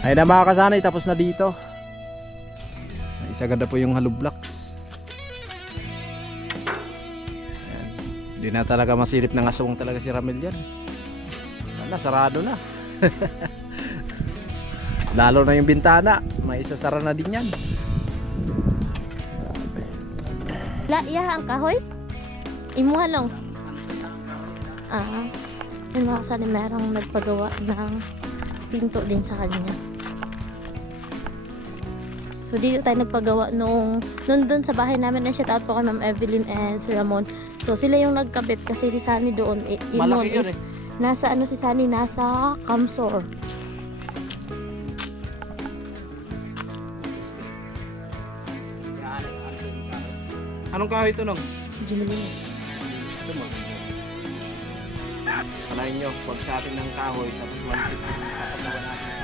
Ayun na mga kasanay, tapos na dito. Isa ganda po yung hollow blocks. Ayan. Hindi na talaga masilip ng aswang talaga si Ramel yan. Wala, sarado na. Lalo na yung bintana, may isasara na din yan. Iya ang kahoy? Imuha lang. Yung mga kasali merong nagpagawa ng pinto din sa kanya. So dito tayo nagpagawa nung doon sa bahay namin, na shout out po kay Ma'am Evelyn and si Ramon. So sila yung nagkabit kasi si Sunny doon Malaki yun is nasa si Sunny nasa Kamsor. Anong kahoy ito nung? Jimmy. Ito mo. Palain nyo, huwag sa atin ng kahoy, tapos one-sip papagawa natin sa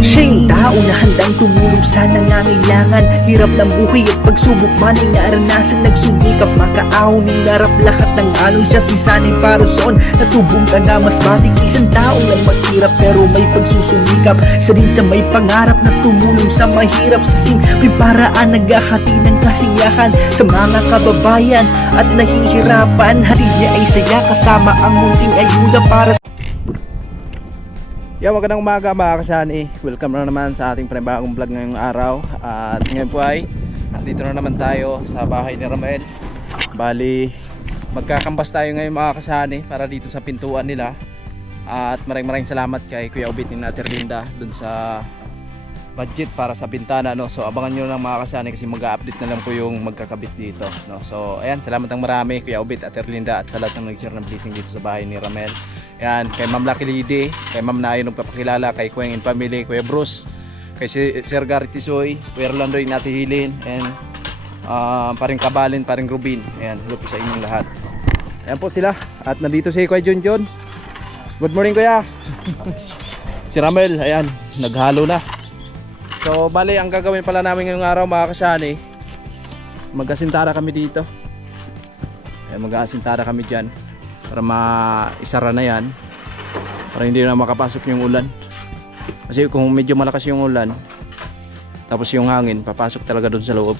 Siya'y tao na handang tumulong sa nangangailangan. Hirap ng buhay at pagsubok man ay naranasan. Nagsumikap makaaon ng narap lahat ng alon. Siya si Sanay Parason, natubong ka na mas matik. Isang tao lang maghirap pero may pagsusumikap. Isa din sa may pangarap na tumulong sa mahirap. Sa simpleng paraan naghahati ng kasiyahan sa mga kababayan at nahihirapan. Hatid niya ay saya kasama ang munting ayuda para Yo, magandang umaga mga kasani. Welcome na naman sa ating panibagong vlog ngayong araw. At ngayon po ay dito na naman tayo sa bahay ni Ramel. Bali, magkakambas tayo ngayon mga kasani para dito sa pintuan nila. At maraming salamat kay Kuya Obit ni Ate Linda dun sa budget para sa bintana, no? So abangan nyo lang mga kasani kasi mag-update na lang po yung magkakabit dito, no? So ayan, salamat ng marami Kuya Obit, Ate Linda at sa lahat ng nag-share ng blessing dito sa bahay ni Ramel. Yan, kay Ma'am Lucky Lady, kay Ma'am Nayo nagpapakilala, kay Kuya and Family, Kuya Bruce, kay Sir Gary Tisoy, Kuya Rolando, Nati Hilin, and paring Kabalin, paring Rubin. Ayan, hello po sa inyong lahat. Ayan po sila. At nandito si Kuya Junjun. Good morning Kuya. Si Ramel, ayan, naghalo na. So, bali, ang gagawin pala namin ngayong araw mga kasani, mag-asintara kami dito. Ayan, mag-asintara kami dyan para maisara na yan, para hindi na makapasok yung ulan. Kasi kung medyo malakas yung ulan tapos yung hangin, papasok talaga doon sa loob.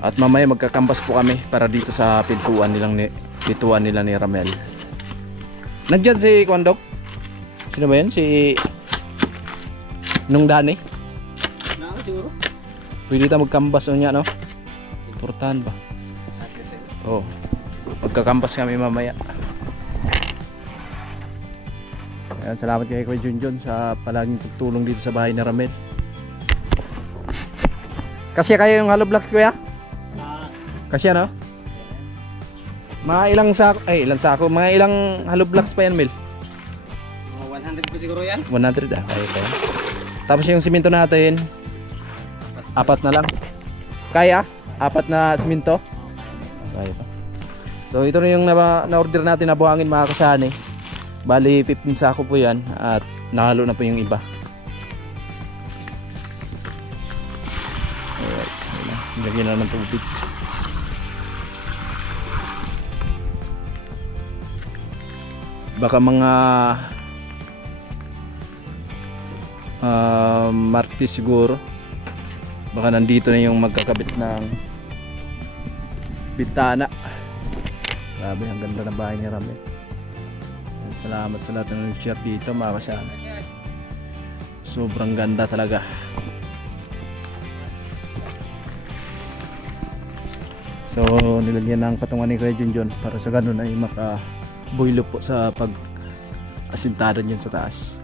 At mamaya magkakambas po kami para dito sa pintuan nila ni Ramel. Nandyan si Kwandok? Sino ba yun? Si Nung Dani? Pwede tayo magkambas niya, no? Importante ba? Oh, magkakampas kami mamaya. Ayan, salamat kay Kuya Junjun sa palaging tutulong dito sa bahay ni Ramel. Kasi kayo yung hollow blocks Kuya? Kasi ano? Mga ilang sako, ilang sako, mga ilang hollow blocks pa yan, Mel? 100 po siguro yan. 100 okay. Tapos yung simento natin, 4 na lang. Kaya? 4 na simento? Okay. So ito na yung na-order natin na buhangin mga kasani. Bali 15 sako po yan at nahalo na po yung iba. Alright, so lagyan na ng tubig. Baka mga Martes siguro. Baka nandito na yung magkakabit ng bintana. Grabe, ang ganda ng bahay ni Ramel. Salamat sa lahat ng nag-share dito mga kasama. Sobrang ganda talaga. So nilagyan ng patungan ni Kuya Junjun para sa ganun ay makabuilo po sa pag-asintada dyan sa taas.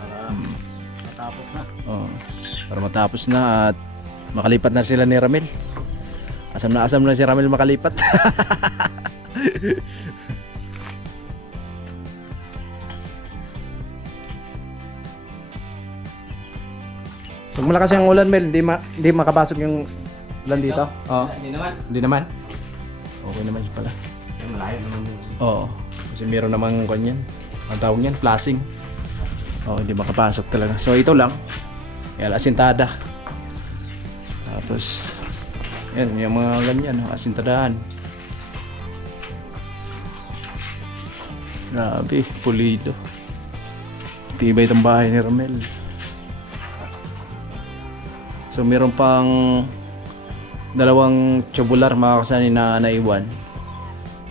Para matapos na. Oh, para matapos na at makalipat na sila ni Ramel. Asam na si Ramel makalipat. Pag malakas yung ulan, Mel, hindi makapasok yung ulan dito. Oo. Hindi naman. Hindi naman. Okay naman yun pala. Malayo naman yun. Oo. Kasi meron namang kanyan. Ang tawag niyan, flashing. Oo, hindi makapasok talaga. So ito lang. Yan, asintada. Tapos yan, yung mga ganyan, asintadahan. Grabe, pulido. Tibay itong bahay ni Ramel. So meron pang dalawang tubular mga kasani na naiwan.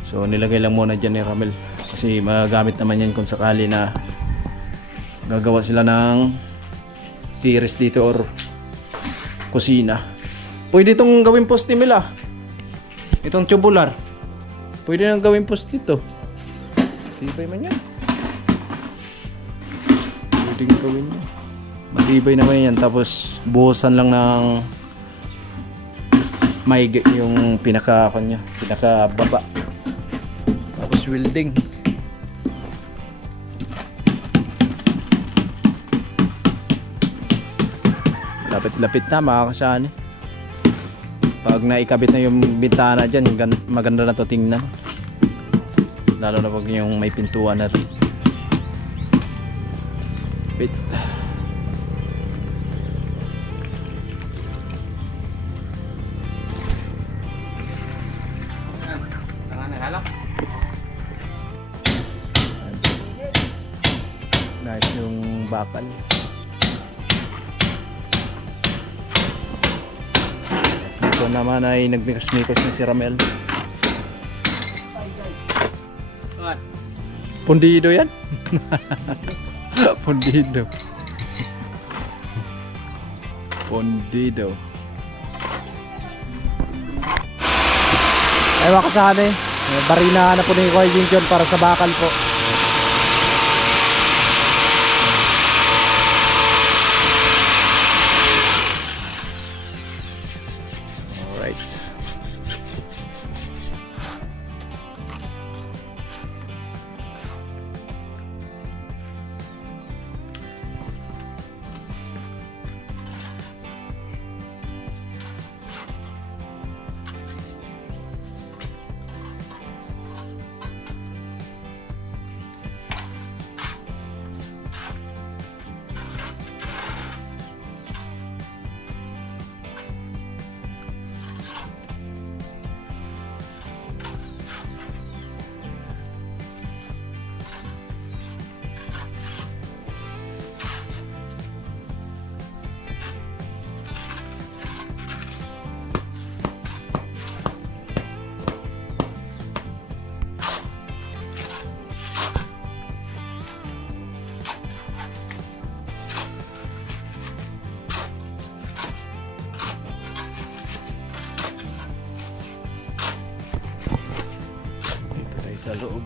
So nilagay lang muna dyan ni Ramel. Kasi magagamit naman yan kung sakali na gagawa sila ng tiris dito or kusina. Pwede itong gawin poste nila. Itong tubular. Pwede nang gawin poste dito. Matibay man yan. Pwede gawin yan. Matibay naman yan. Tapos buhusan lang ng may yung pinaka kanya, pinaka baba. Tapos welding. Lapit-lapit na mga kasani. Pag naikabit na yung bintana dyan, maganda na to tingnan. Lalo na pag yung may pintuan na rin. Bit. Tanga na halak. Nice yung bakal. Dito naman ay nagmikos-mikos na si Ramel. What? Pundido yan. Pundido. Pundido. Ay mga kasani, barina na po ni Kuya Jinjon para sa bakal po. Alright. Dito tayo sa loob.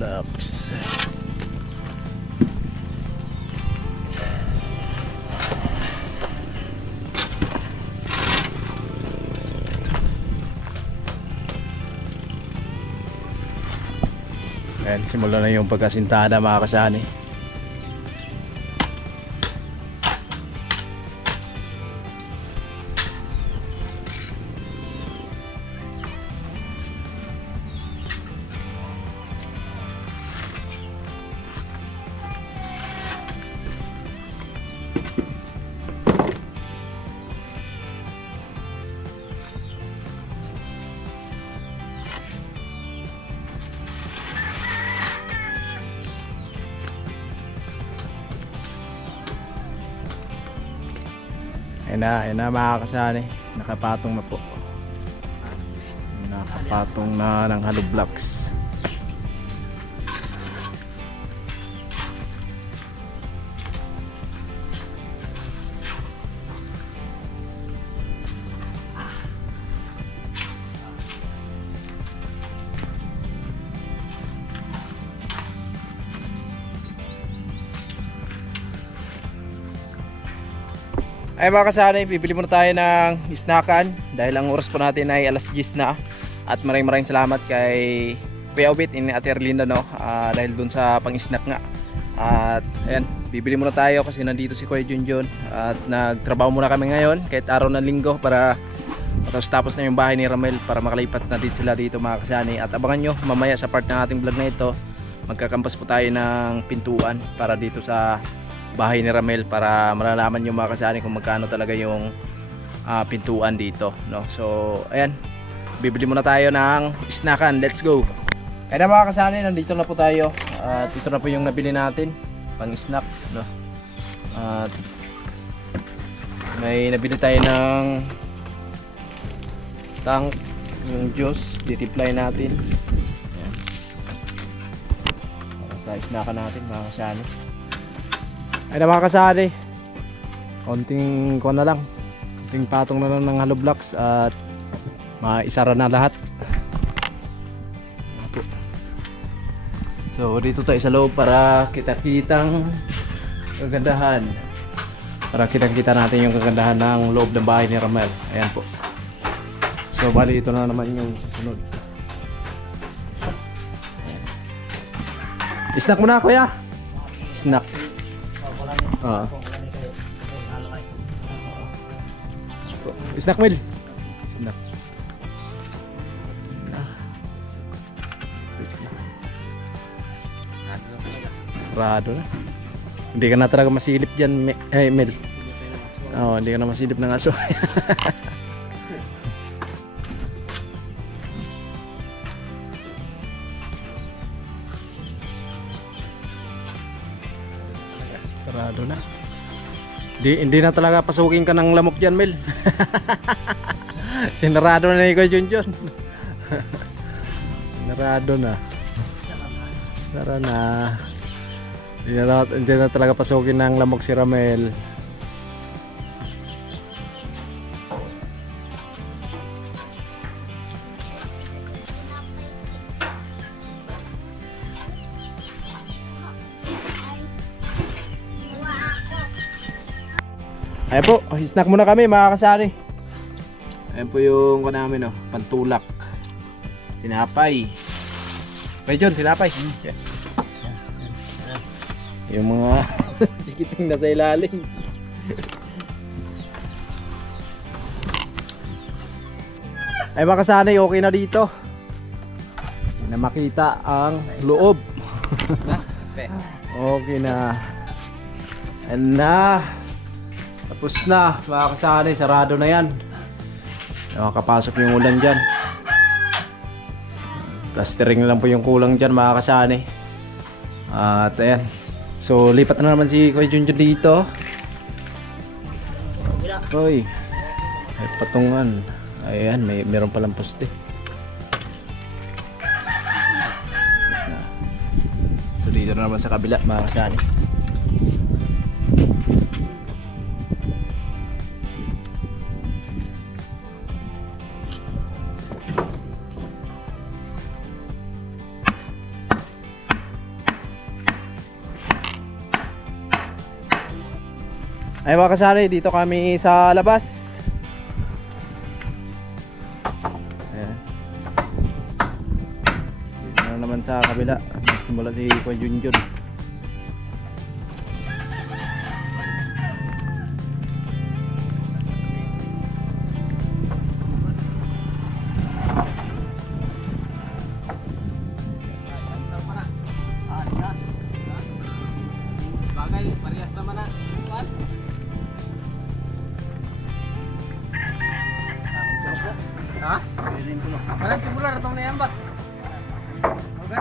Lux. Ayan, simula na yung pagkasintada mga kasani. Ayan na mga kasani, nakapatong na po. Nakapatong na ng hollow blocks. Ay mga kasari, bibili muna tayo ng snackan dahil ang oras po natin ay alas 10 na. At maraming salamat kay Kuya Obit in Ate Erlinda, no? Dahil dun sa pang-snack nga. At ayan, bibili muna tayo kasi nandito si Kuya Junjun. At nagtrabaho muna kami ngayon kahit araw ng linggo para tapos na yung bahay ni Ramel para makalipat na din sila dito mga kasani. At abangan nyo mamaya sa part ng ating vlog na ito, magkakampas po tayo ng pintuan para dito sa bahay ni Ramel para malalaman yung mga kasani kung magkano talaga yung pintuan dito, no? So ayan, bibili muna tayo ng snackan. Let's go. Kaya mga kasani, nandito na po tayo. Dito na po yung nabili natin pang snack, no? At may nabili tayo ng tank, yung juice, titiplay natin. Ayan. Para sa snackan natin mga kasani. Ay na mga kasari, konting ko na lang, konting patong na lang ng hollow blocks at maisara na lahat. So dito tayo sa loob para kita-kitang kagandahan, para kita-kita natin yung kagandahan ng loob ng bahay ni Ramel. Ayan po. So bali ito na naman yung susunod. Snack muna kuya. Snack. Snack Will. Snack. Rado na. Hindi ka na talaga masilip dyan, Mel. Oo, hindi ka na masilip ng aso. Sarado na. Hindi na talaga pasukin ka ng lamok dyan, Mel. Sinarado na ni Kuya Junjun. Sinarado na. Tara na. Hindi na talaga pasukin ng lamok si Ramel. Ayan po, snack muna kami mga kasari. Ayan po yung namin, oh, pantulak. Tinapay. Kuya John, tinapay. Yeah. Yung mga sikiting nasa ilalim. Ay mga kasari, okay na dito. Na makita ang loob. Okay na. And na. Tapos na mga kasari, sarado na yan. Nakakapasok yung ulan dyan. Plastering lang po yung kulang dyan mga kasari. At ayan. So lipat na naman si Kuya Junjun dito. Uy, may patungan. Ayan, meron palang poste. So dito na naman sa kabila mga kasari. Ay mga kasari, dito kami sa labas. Ayan. Dito na naman sa kabila. Simula si Kuya Junjun. Bagay, parehas naman na. Ha? Walang tubular itong nayambat. Okay.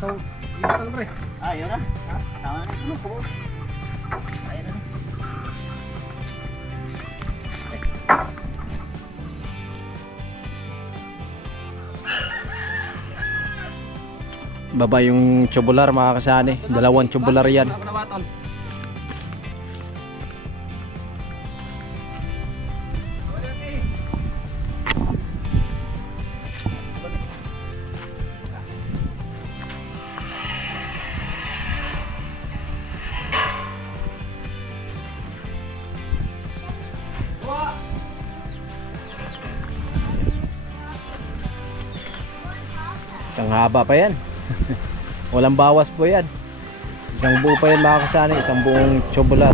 Itong itong pre. Yun na. Tama na ito po. Ayun na. Baba yung tubular mga kasani. Dalawang tubular yan. Nawaton. Isang haba pa yan. Walang bawas po yan. Isang buo pa yan mga kasani, isang buong tubular.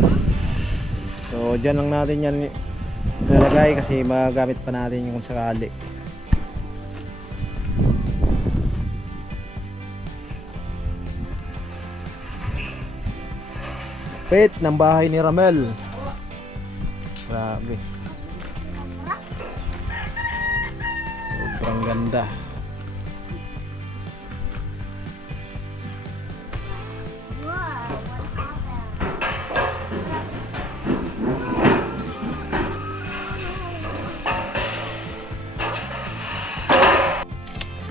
So dyan lang natin yan nalagay kasi magamit pa natin yung sakali. Pit ng bahay ni Ramel. Grabe. Sobrang ganda.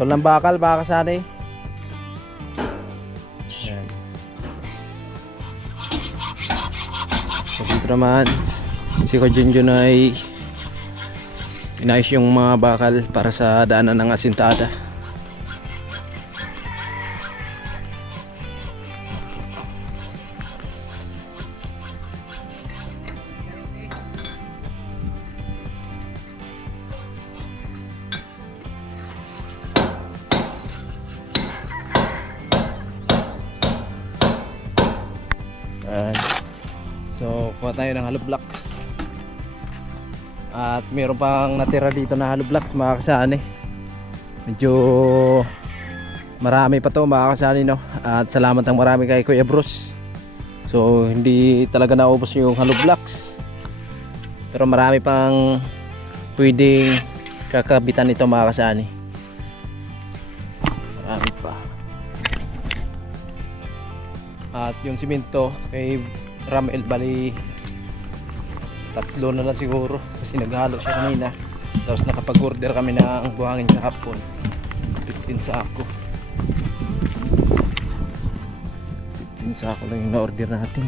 Tulang bakal baka sanay. Yan. So dito naman si Kojunjun ay inayos yung mga bakal para sa daanan ng asintada. So kuha tayo ng hollow blocks. At meron pang natira dito na hollow blocks mga kasani. Medyo marami pa to mga kasani, no? At salamat ng marami kay Kuya Bruce. So hindi talaga naubos yung hollow blocks. Pero marami pang pwedeng kakabitan nito mga kasani. Marami pa. At yung simento kay Ramel bali 3 na lang siguro kasi naghalo siya kanina. Tapos nakapag-order kami ng buhangin kahapon, 15 sako. 15 sako lang yung na-order natin.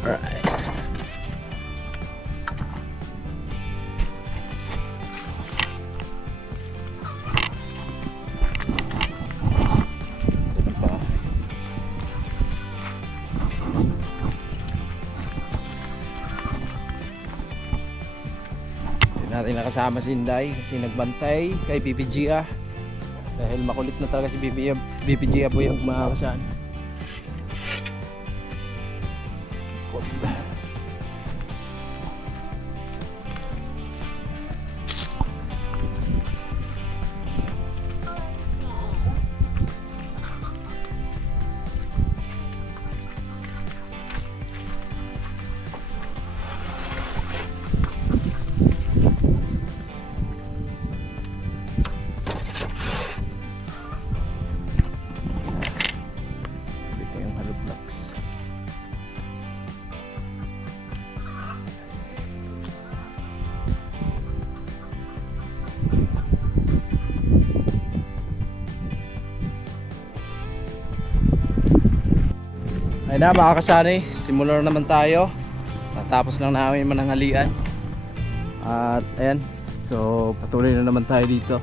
Alright. Natin nakasama si Inday kasi nagbantay kay BBG dahil makulit na talaga si BBG Boyog mga kasaan. Ayun na mga kasani, simulan naman tayo. Tapos lang namin mananghalian. At ayan, so patuloy na naman tayo dito.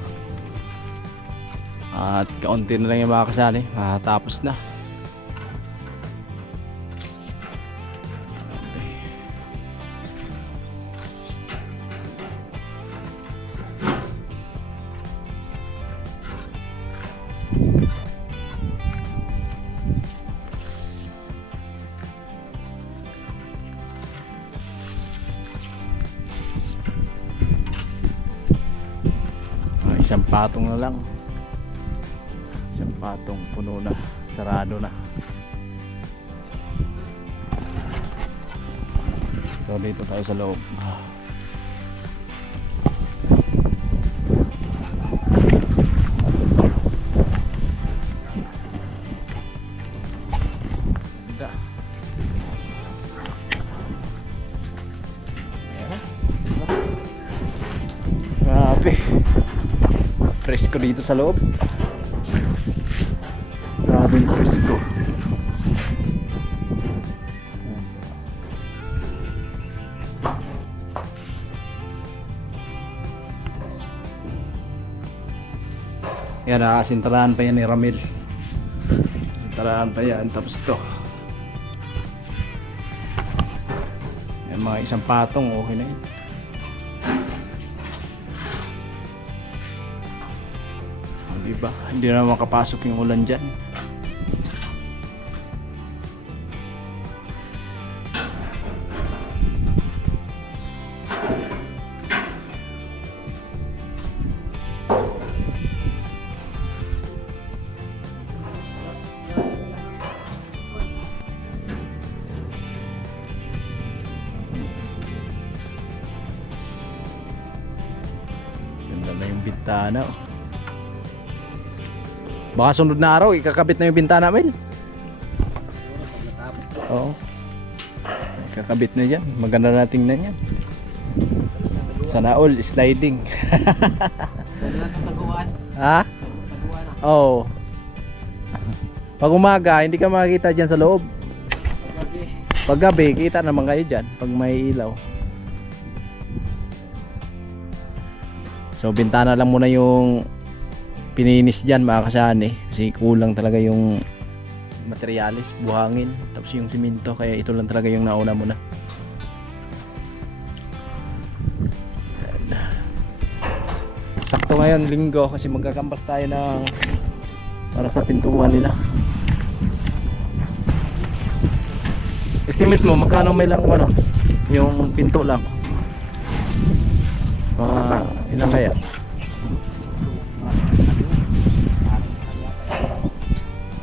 At kaunti na lang yung mga kasani, matapos na. Isang patong na lang. Isang patong puno na, sarado na. So dito tayo sa loob. Ganda. Grabe. Presko dito sa loob. Grabe yung presko. Yan, nakasintarahan pa yan ni Ramil. Sintarahan pa yan. Tapos to yan, mga isang patong okay na yun. Diba? Hindi na makapasok yung ulan dyan. Ganda na yung bintana. Oh. Baka sunod na araw, ikakabit na yung bintana, Mel. Oo. Ikakabit na dyan. Maganda na tingnan yan. Sana all, sliding. Ha? Oo. Pag umaga, hindi ka makikita dyan sa loob. Pag gabi, kita naman kayo dyan. Pag may ilaw. So, bintana lang muna yung pininis dyan mga kasani, kasi kulang talaga yung materialis, buhangin, tapos yung simento, kaya ito lang talaga yung nauna muna. Sakto ngayon linggo kasi magkakampas tayo ng para sa pintuan nila. Estimate mo magkano may lang ano yung pinto lang, mga ilang kaya?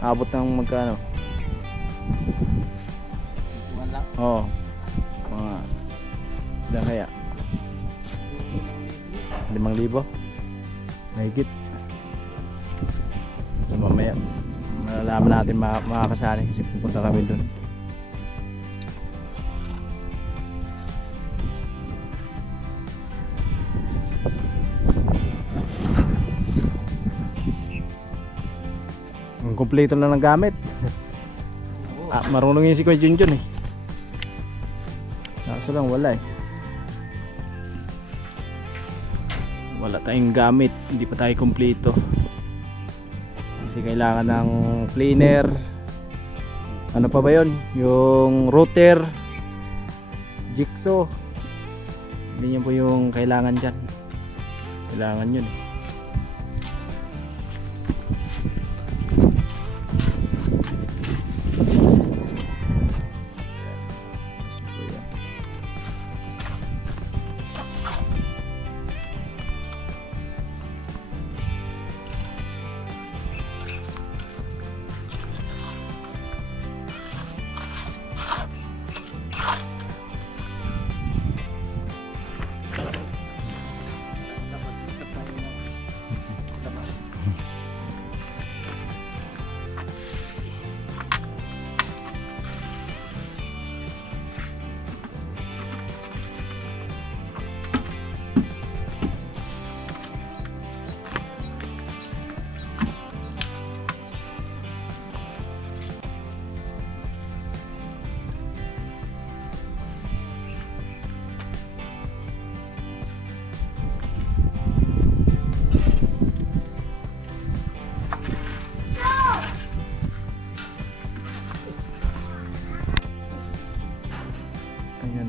Abot ng magkano? Oo. Mga ilan kaya? 5,000? Mahigit. So mamaya malalaman natin mga kasali kasi pupunta kami dun. Kompleto na ng gamit. Marunong yun si Kuya Junjun eh. Kaso lang wala eh. Wala tayong gamit. Hindi pa tayo kompleto. Kasi kailangan ng cleaner. Ano pa ba yun? Yung router, jigsaw. Hindi yan po yung kailangan dyan. Kailangan yun.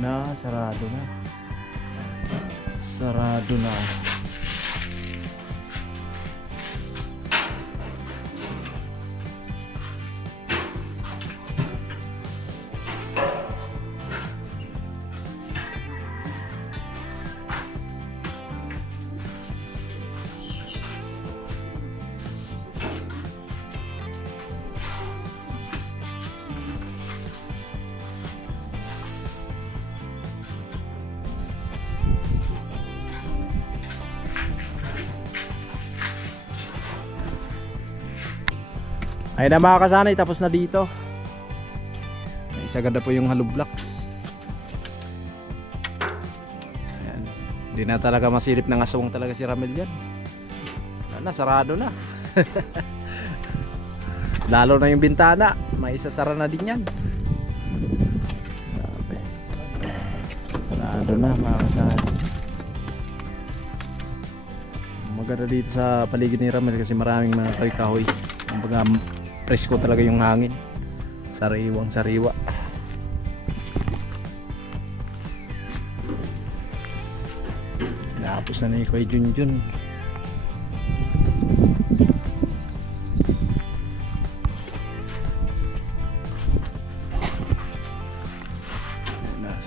Na, sarado na. Sarado na. Ayun na mga kasanay, tapos na dito. May isa ganda po yung hollow blocks. Ayan. Hindi na talaga masilip ng aswang talaga si Ramel yan. Wala, sarado na. Lalo na yung bintana, may isasara na din yan. Sarado na mga kasanay. Maganda dito sa paligid ni Ramel kasi maraming mga kahoy-kahoy. Kumbaga presko talaga yung hangin. Sariwang sariwa. Tapos na ni Kuya Junjun.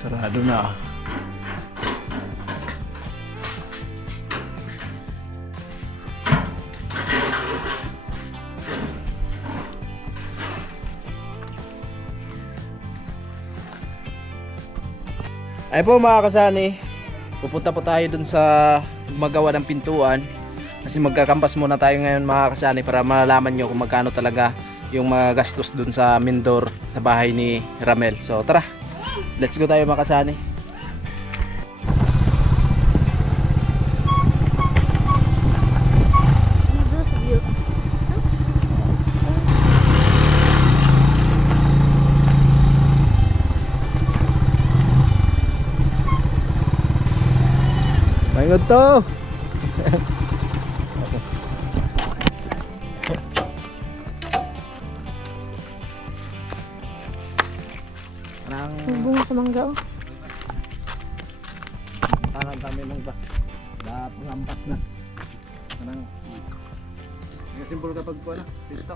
Sarado na. Ay po mga kasani, pupunta po tayo dun sa magawa ng pintuan. Kasi magkakampas muna tayo ngayon mga kasani para malalaman nyo kung magkano talaga yung mga gastos dun sa Mindor sa bahay ni Ramel. So tara, let's go tayo mga kasani. Pangod to! Parang Bunga sa mangga oh. parang kami nung ba? Pangampas na. Parang nagasimbol kapag ko na, pinto.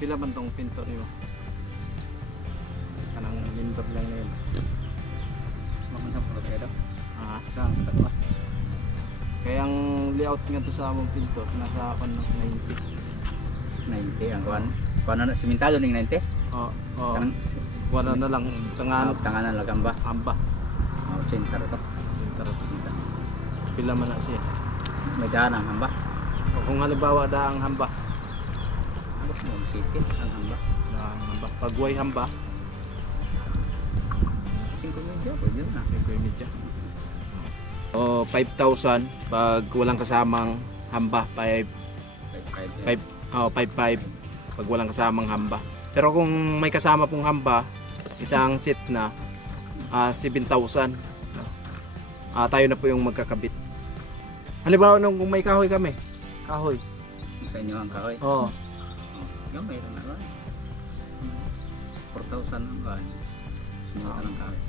Pila man tong pinto niyo? Kanang lindor lang na yun. Maman sa puro kayo daw? Saan? Kaya ang layout nga to sa among pinto, nasa 90. 90 ang kuan. Kuan na simentado ning 90. Oo. Wala na lang. Tanganan lang ba? Hamba. Oh, center to. Pila man na siya. May daan ang hamba. O kung halimbawa da ang hamba. Ano mo city ang hamba? Da ang hamba. Pagway hamba, 5 medyo pwede na. 5 media. O 5,000 pag walang kasamang hamba. 5,500 pag walang kasamang hamba. Pero kung may kasama pong hamba, isang set na 7,000. Tayo na po yung magkakabit. Halimbawa nung kung may kahoy kami. Kahoy. Sa inyo ang kahoy. Oo. Yung mayroon na lang. 4,000 ang kahoy. Mga ng kahoy.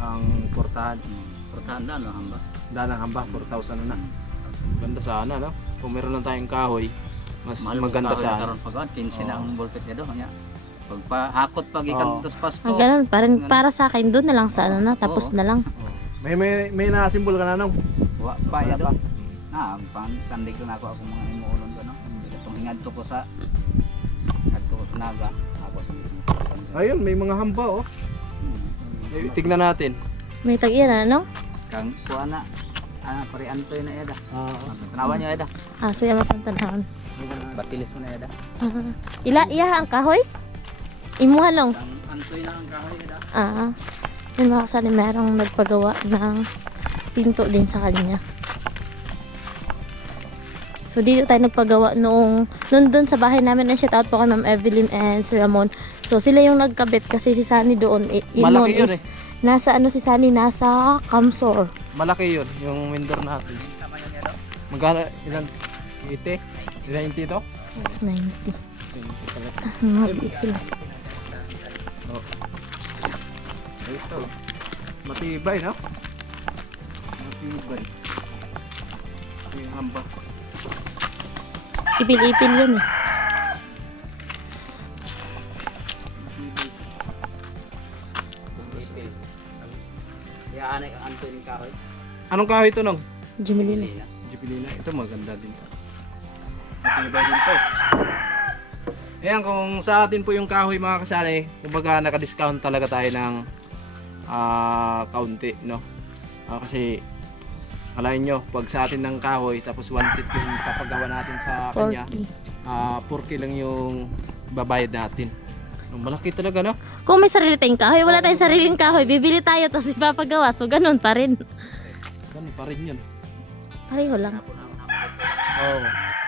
Ang portahan. 4,000 na no hamba. Danang hamba, 4,000 na. Ganda sana, no? Kung meron lang tayong kahoy, mas maganda sana. Karon pagod 15 na ang bulpit niya do nya. Pagpahakot pag ikan dos pasto. Ganun, parang para sa akin doon na lang sa ano na, tapos na lang. May nakasimbol ka na nung? Wa pa ya do. Pang sandig ko na ako mga imuulon ko no. Itong hingad to ko sa ngadto ko sa naga. Ako sa Ayun, may mga hamba oh. Tignan natin. May tag-ira, no? kang kuan na. Pare antoy na eda. Tanawan niya eda. Saya masantanahon. Batilis mo na eda. Iya ang kahoy? Imuha lang. Kang antoy na ang kahoy eda. Yun mga kasani, merong nagpagawa ng pinto din sa kanya. So dito tayo nagpagawa noon doon sa bahay namin. Shout out po kay Ma'am Evelyn and Sir Ramon. So sila yung nagkabit kasi si Sunny doon. Malaki yun Nasa si Sunny, nasa Kamsor. Malaki yun, yung window natin. Magkano, ilan? 80? Ilan 80 ito? 90. 20 pala. Mabig sila. Ito. Matibay, no? Matibay. Ito yung hamba. Ipil-ipil yun eh. Ya anay ang antoy ning kahoy. Anong kahoy ito nung? Jumelina. Jubilina. Ito maganda din. Matibay din to. Ayan, kung sa atin po yung kahoy mga kasali, kumbaga naka-discount talaga tayo ng kaunti, no? Kasi alain nyo, pag sa atin ng kahoy, tapos one seat yung papagawa natin sa kanya, 4K lang yung babayad natin. Malaki talaga, no? Kung may sarili tayong kahoy, wala tayong sariling kahoy, bibili tayo tapos ipapagawa. So ganun pa rin. Ganun pa rin yun. Pareho lang. Oh.